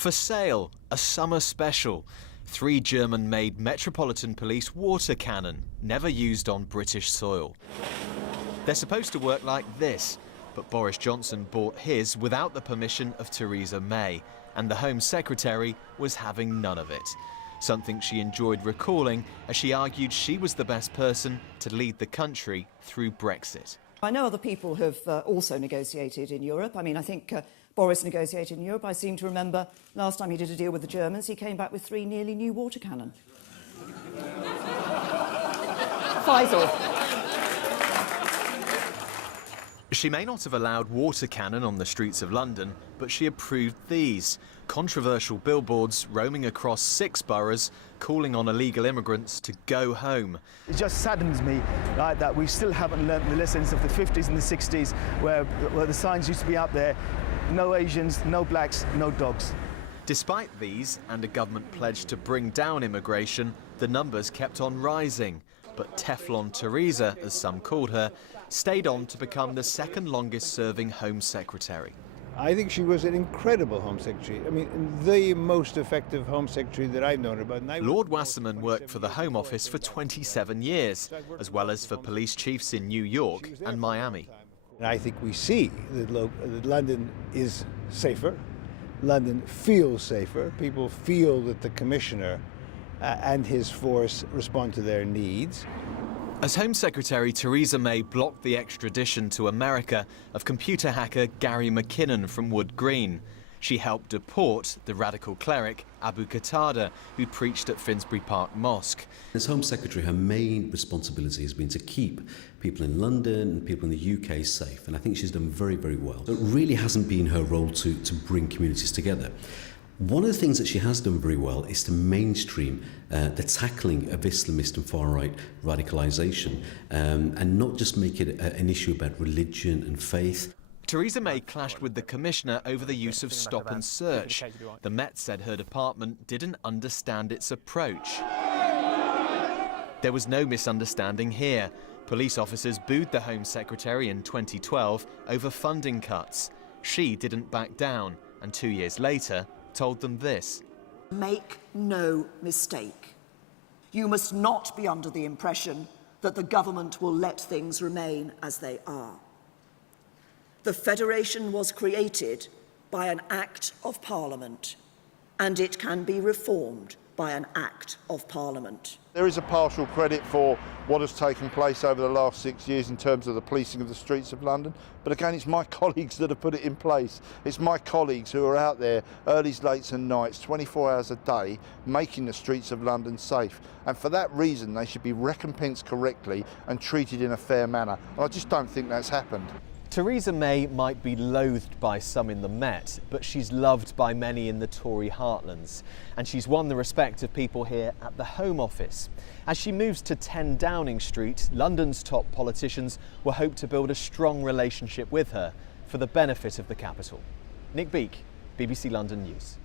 For sale, a summer special. 3 German-made Metropolitan Police water cannon, never used on British soil. They're supposed to work like this, but Boris Johnson bought his without the permission of Theresa May, and the Home Secretary was having none of it. Something she enjoyed recalling as she argued she was the best person to lead the country through Brexit. I know other people have also negotiated in Europe. I mean, I think Boris negotiated in Europe. I seem to remember last time he did a deal with the Germans, he came back with 3 nearly new water cannon. Faisal. She may not have allowed water cannon on the streets of London, but she approved these. Controversial billboards roaming across 6 boroughs, calling on illegal immigrants to go home. It just saddens me that we still haven't learnt the lessons of the 50s and the 60s, where the signs used to be out there: no Asians, no blacks, no dogs. Despite these and a government pledge to bring down immigration, the numbers kept on rising. But Teflon Teresa, as some called her, stayed on to become the 2nd longest serving Home Secretary. I think she was an incredible Home Secretary. I mean, the most effective Home Secretary that I've known about. Lord Wasserman worked for the Home Office for 27 years, as well as for police chiefs in New York and Miami. And I think we see that London is safer. London feels safer. People feel that the Commissioner and his force respond to their needs. As Home Secretary, Theresa May blocked the extradition to America of computer hacker Gary McKinnon from Wood Green. She helped deport the radical cleric Abu Qatada, who preached at Finsbury Park Mosque. As Home Secretary, her main responsibility has been to keep people in London and people in the UK safe, and I think she's done very, very well. It really hasn't been her role to bring communities together. One of the things that she has done very well is to mainstream the tackling of Islamist and far-right radicalisation and not just make it an issue about religion and faith. Theresa May clashed with the Commissioner over the use of stop and search. The Met said her department didn't understand its approach. There was no misunderstanding here. Police officers booed the Home Secretary in 2012 over funding cuts. She didn't back down, and 2 years later told them this. Make no mistake. You must not be under the impression that the government will let things remain as they are. The Federation was created by an Act of Parliament, and it can be reformed by an Act of Parliament. There is a partial credit for what has taken place over the last 6 years in terms of the policing of the streets of London, but again, it's my colleagues that have put it in place. It's my colleagues who are out there earlys, lates and nights, 24 hours a day, making the streets of London safe. And for that reason, they should be recompensed correctly and treated in a fair manner. And I just don't think that's happened. Theresa May might be loathed by some in the Met, but she's loved by many in the Tory heartlands. And she's won the respect of people here at the Home Office. As she moves to 10 Downing Street, London's top politicians will hope to build a strong relationship with her for the benefit of the capital. Beake, BBC London News.